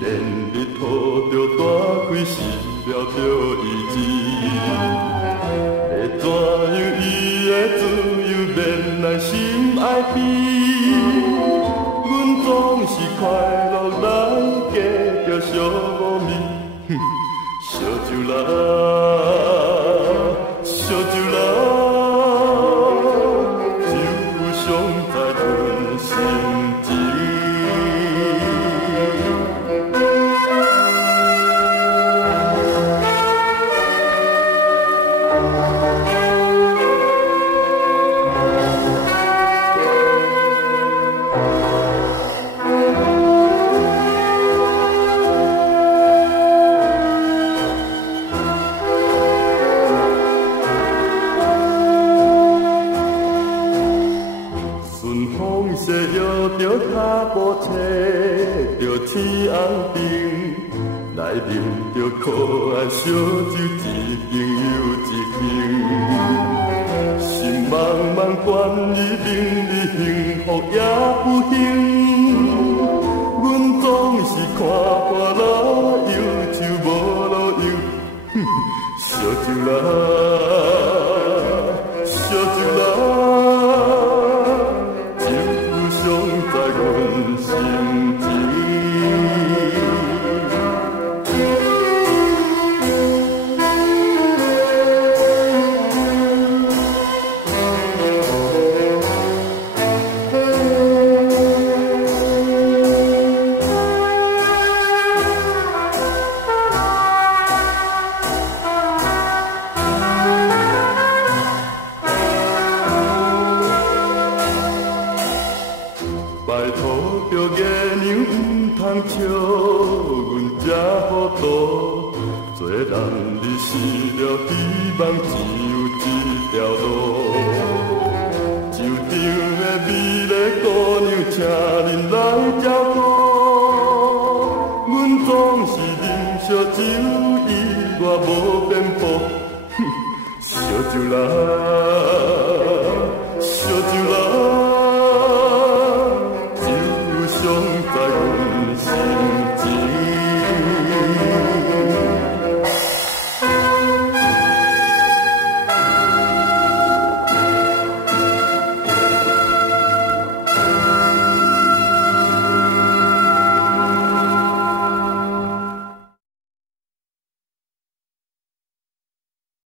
连日土着大开死了着意志，要怎样伊的自由免咱心爱悲？阮总是快乐来过着寂无眠，烧酒啦，烧酒啦。想在阮心情，西摇着脚步车，着天红灯，内面着可爱小酒一瓶又一瓶，心茫茫关于明日幸福也不幸，阮总是看破了忧愁无路用，烧酒啦，烧酒啦。在阮心情，拜托着月娘唔通笑，阮这糊涂，做人你死了，希望只有一条路。酒场的美丽姑娘，请恁来照顾，阮总是啉烧酒，以外无变步，烧酒啦，烧酒啦。在阮心。